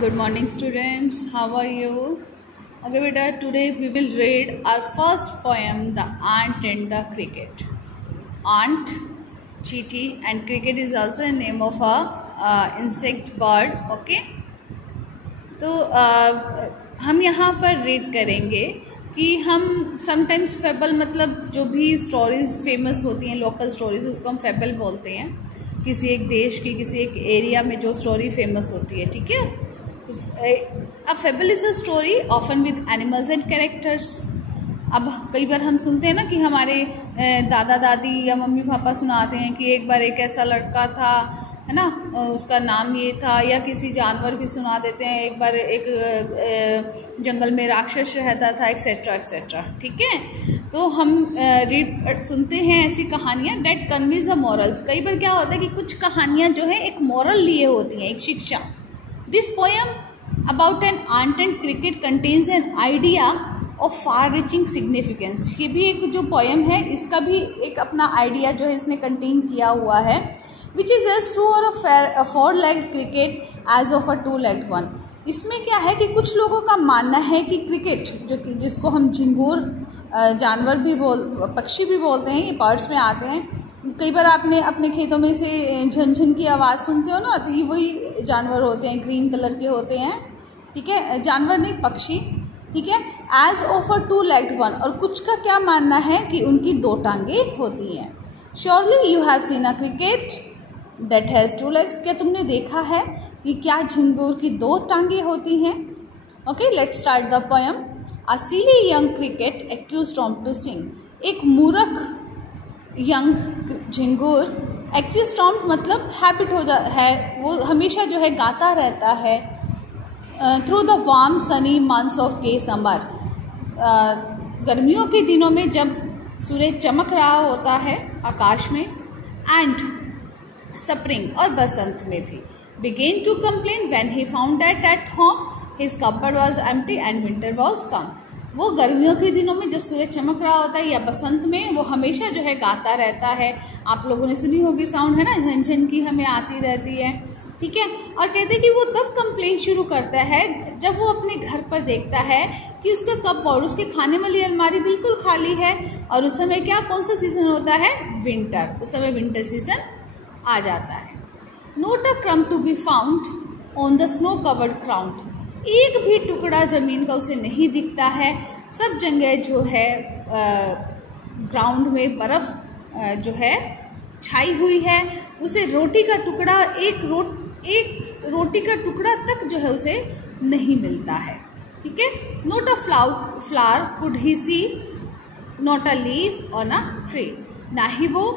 Good morning students, how are you? Okay beta, today we will read our first poem, The Ant and the Cricket. Ant, cheetah and cricket is also a name of a insect bird. Okay, तो हम यहाँ पर read करेंगे कि हम sometimes fable मतलब जो भी स्टोरीज फेमस होती हैं, लोकल स्टोरीज, उसको हम फेबल बोलते हैं। किसी एक देश की, किसी एक एरिया में जो स्टोरी फेमस होती है, ठीक है। तो a fable is a story often with animals and characters. अब कई बार हम सुनते हैं ना कि हमारे दादा दादी या मम्मी पापा सुनाते हैं कि एक बार एक ऐसा लड़का था, है ना, उसका नाम ये था, या किसी जानवर की सुना देते हैं, एक बार एक जंगल में राक्षस रहता था, एक्सेट्रा एक्सेट्रा, ठीक है। तो हम रीड सुनते हैं ऐसी कहानियाँ डेट कन्वेज अ मॉरल्स। कई बार क्या होता है कि कुछ कहानियाँ जो है एक मॉरल लिए होती हैं, एक शिक्षा। This poem about an ant and cricket contains an idea of far reaching significance. ये भी एक जो पोएम है, इसका भी एक अपना आइडिया जो है इसने कंटेन किया हुआ है, which is as true of a four leg cricket as of a two leg one. इसमें क्या है कि कुछ लोगों का मानना है कि क्रिकेट जो कि जिसको हम झिंगूर जानवर भी पक्षी भी बोलते हैं, ये बर्ड्स में आते हैं। कई बार आपने अपने खेतों में से झनझन की आवाज़ सुनते हो ना, तो ये वही जानवर होते हैं, ग्रीन कलर के होते हैं, ठीक है। जानवर नहीं, पक्षी, ठीक है। As of a two legged one, और कुछ का क्या मानना है कि उनकी दो टांगें होती हैं। Surely you have seen a cricket that has two legs. क्या तुमने देखा है कि क्या झिंगूर की दो टांगें होती हैं। Okay, let's start the poem. A silly young cricket accustomed to sing. एक मूर्ख यंग झिंगूर, एक्यूज्ड टॉम मतलब हैबिट है, वो हमेशा जो है गाता रहता है। Through the warm Sunny months of के समर। गर्मियों के दिनों में जब सूरज चमक रहा होता है आकाश में, एंड स्प्रिंग और बसंत में भी। Began to complain when he found that at home his cupboard was empty and winter was come. वो गर्मियों के दिनों में जब सूरज चमक रहा होता है या बसंत में, वो हमेशा जो है गाता रहता है। आप लोगों ने सुनी होगी साउंड, है ना, झनझन की हमें आती रहती है, ठीक है। और कहते हैं कि वो तब कंप्लेन शुरू करता है जब वो अपने घर पर देखता है कि उसका कपबोर्ड, उसके खाने वाली अलमारी बिल्कुल खाली है। और उस समय क्या, कौन सा सीज़न होता है, विंटर। उस समय विंटर सीजन आ जाता है। Not a crumb to be found on the snow covered ground. एक भी टुकड़ा ज़मीन का उसे नहीं दिखता है। सब जगह जो है ग्राउंड में बर्फ़ जो है छाई हुई है। उसे रोटी का टुकड़ा, एक रोटी का टुकड़ा तक जो है उसे नहीं मिलता है, ठीक है। Not a flower could he see, not a leaf on a tree. ना ही वो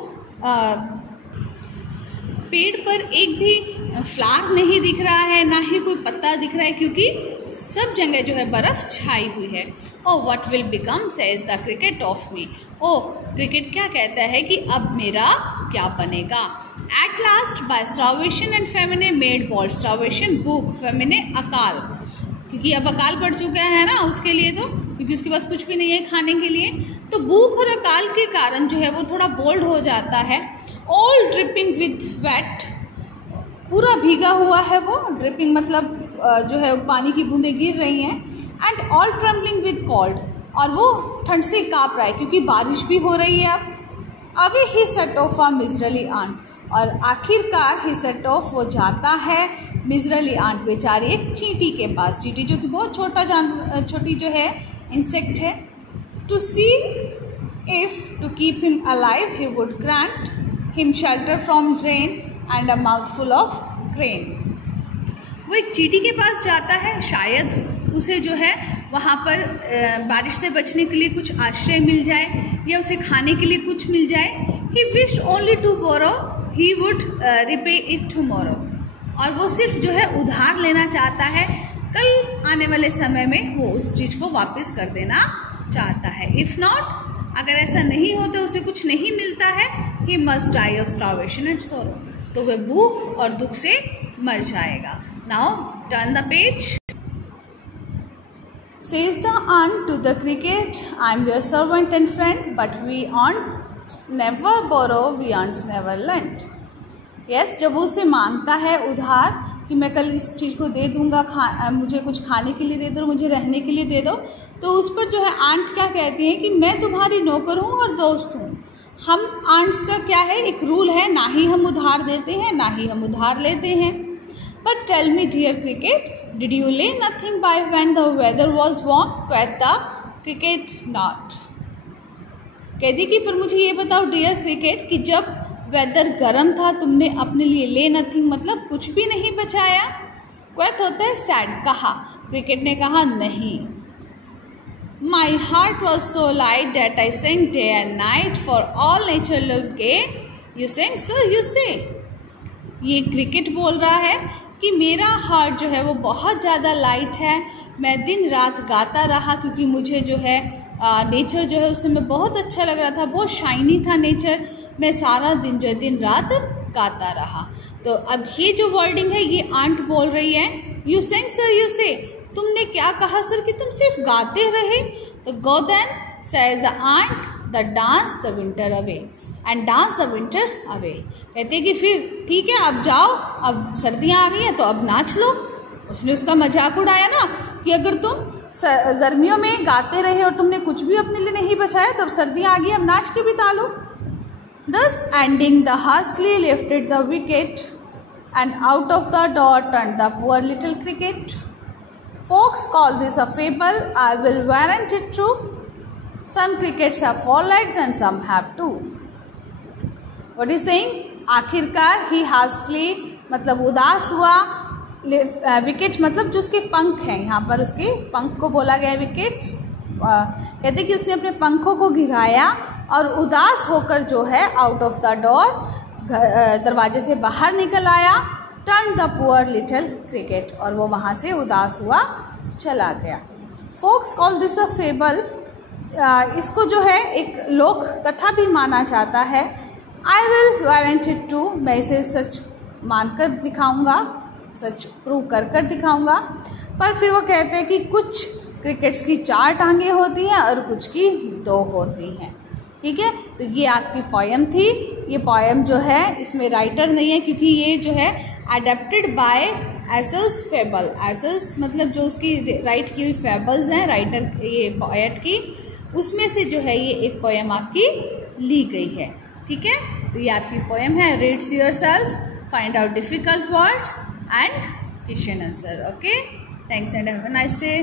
पेड़ पर एक भी फ्लावर नहीं दिख रहा है, ना ही कोई पत्ता दिख रहा है, क्योंकि सब जगह जो है बर्फ़ छाई हुई है। Oh what will become says the cricket of me. Oh cricket क्या कहता है कि अब मेरा क्या बनेगा। At last by starvation and famine made bold. Starvation भूख, फेमिने अकाल, क्योंकि अब अकाल पड़ चुका है ना उसके लिए, तो क्योंकि उसके पास कुछ भी नहीं है खाने के लिए, तो भूख और अकाल के कारण जो है वो थोड़ा बोल्ड हो जाता है। ऑल ड्रिपिंग विथ वेट, पूरा भीगा हुआ है वो। ड्रिपिंग मतलब जो है पानी की बूंदें गिर रही हैं। And all trembling with cold, और वो ठंड से काँप रहा है क्योंकि बारिश भी हो रही है अब। आगे ही सेट ऑफ अ मिजरली आंट, और आखिरकार ही सेट ऑफ, वो जाता है मिजरली आंट, बेचारी एक चींटी के पास। चींटी जो कि बहुत छोटी जो है इंसेक्ट है। To see if to keep him alive he would grant him shelter from drain and a mouthful of grain. वो एक चींटी के पास जाता है, शायद उसे जो है वहाँ पर बारिश से बचने के लिए कुछ आश्रय मिल जाए या उसे खाने के लिए कुछ मिल जाए। He wish only to borrow he would repay it tomorrow. और वो सिर्फ जो है उधार लेना चाहता है, कल आने वाले समय में वो उस चीज़ को वापस कर देना चाहता है। इफ़ नॉट, अगर ऐसा नहीं हो तो उसे कुछ नहीं मिलता है, he must die of starvation and sorrow, तो वह भूख और दुख से मर जाएगा। Now turn the page. Says the ant to the cricket, I am your servant and friend, but we ants never borrow, we ants never lend. Yes, जब वो उसे मांगता है उधार कि मैं कल इस चीज़ को दे दूँगा, मुझे कुछ खाने के लिए दे दो, मुझे रहने के लिए दे दो, तो उस पर जो है आंट क्या कहती है कि मैं तुम्हारी नौकर हूँ और दोस्त हूँ। हम आंट्स का क्या है, एक रूल है, ना ही हम उधार देते हैं ना ही हम उधार लेते हैं। But tell me dear cricket, did you lay nothing by when the weather was warm? Quoth the cricket not. कहती कि पर मुझे ये बताओ डियर क्रिकेट कि जब वेदर गर्म था तुमने अपने लिए ले नथिंग मतलब कुछ भी नहीं बचाया? क्वेट होता है सैड, कहा। क्रिकेट ने कहा नहीं। My heart was so light that I sang day and night for all nature look gay you sang sir you say. ये क्रिकेट बोल रहा है कि मेरा हार्ट जो है वो बहुत ज़्यादा लाइट है, मैं दिन रात गाता रहा क्योंकि मुझे जो है नेचर जो है उस समय बहुत अच्छा लग रहा था, बहुत शाइनी था नेचर, मैं सारा दिन जो है दिन रात गाता रहा। तो अब ये जो वर्डिंग है ये आंट बोल रही है, यू सेंग सर यू से, तुमने क्या कहा सर कि तुम सिर्फ गाते रहे? तो go then said the ant the dance the winter away and dance the winter away. कहते कि फिर ठीक है अब जाओ, अब सर्दियाँ आ गई हैं तो अब नाच लो। उसने उसका मजाक उड़ाया ना कि अगर तुम गर्मियों में गाते रहे और तुमने कुछ भी अपने लिए नहीं बचाया तो अब सर्दियाँ आ गई, अब नाच के बिता लो। Thus ending the hastily lifted the wicket and out of the door turned the poor little cricket. Folks call this a fable, I will warrant it true. Some crickets have 4 legs and some have 2. What is saying? आखिरकार he hastily मतलब उदास हुआ, wicket मतलब जो उसके पंख हैं, यहाँ पर उसके पंख को बोला गया विकेट। कहते कि उसने अपने पंखों को गिराया और उदास होकर जो है आउट ऑफ द डोर दरवाजे से बाहर निकल आया। Turn the poor little cricket, और वो वहाँ से उदास हुआ चला गया। Folks call this a fable, इसको जो है एक लोक कथा भी माना जाता है। I will warrant it too, मैं इसे सच मानकर दिखाऊंगा, सच प्रूव कर दिखाऊंगा। पर फिर वो कहते हैं कि कुछ क्रिकेट्स की 4 टांगें होती हैं और कुछ की 2 होती हैं। ठीक है, तो ये आपकी पोएम थी। ये पोएम जो है इसमें राइटर नहीं है क्योंकि ये जो है अडेप्टेड बाय एसोस फेबल। एसोस मतलब जो उसकी राइट की हुई फेबल्स हैं राइटर ये पोएट की, उसमें से जो है ये एक पोएम आपकी ली गई है। ठीक है, तो ये आपकी पोएम है। Reads yourself, find out difficult words and question answer. Okay, thanks and have a nice day.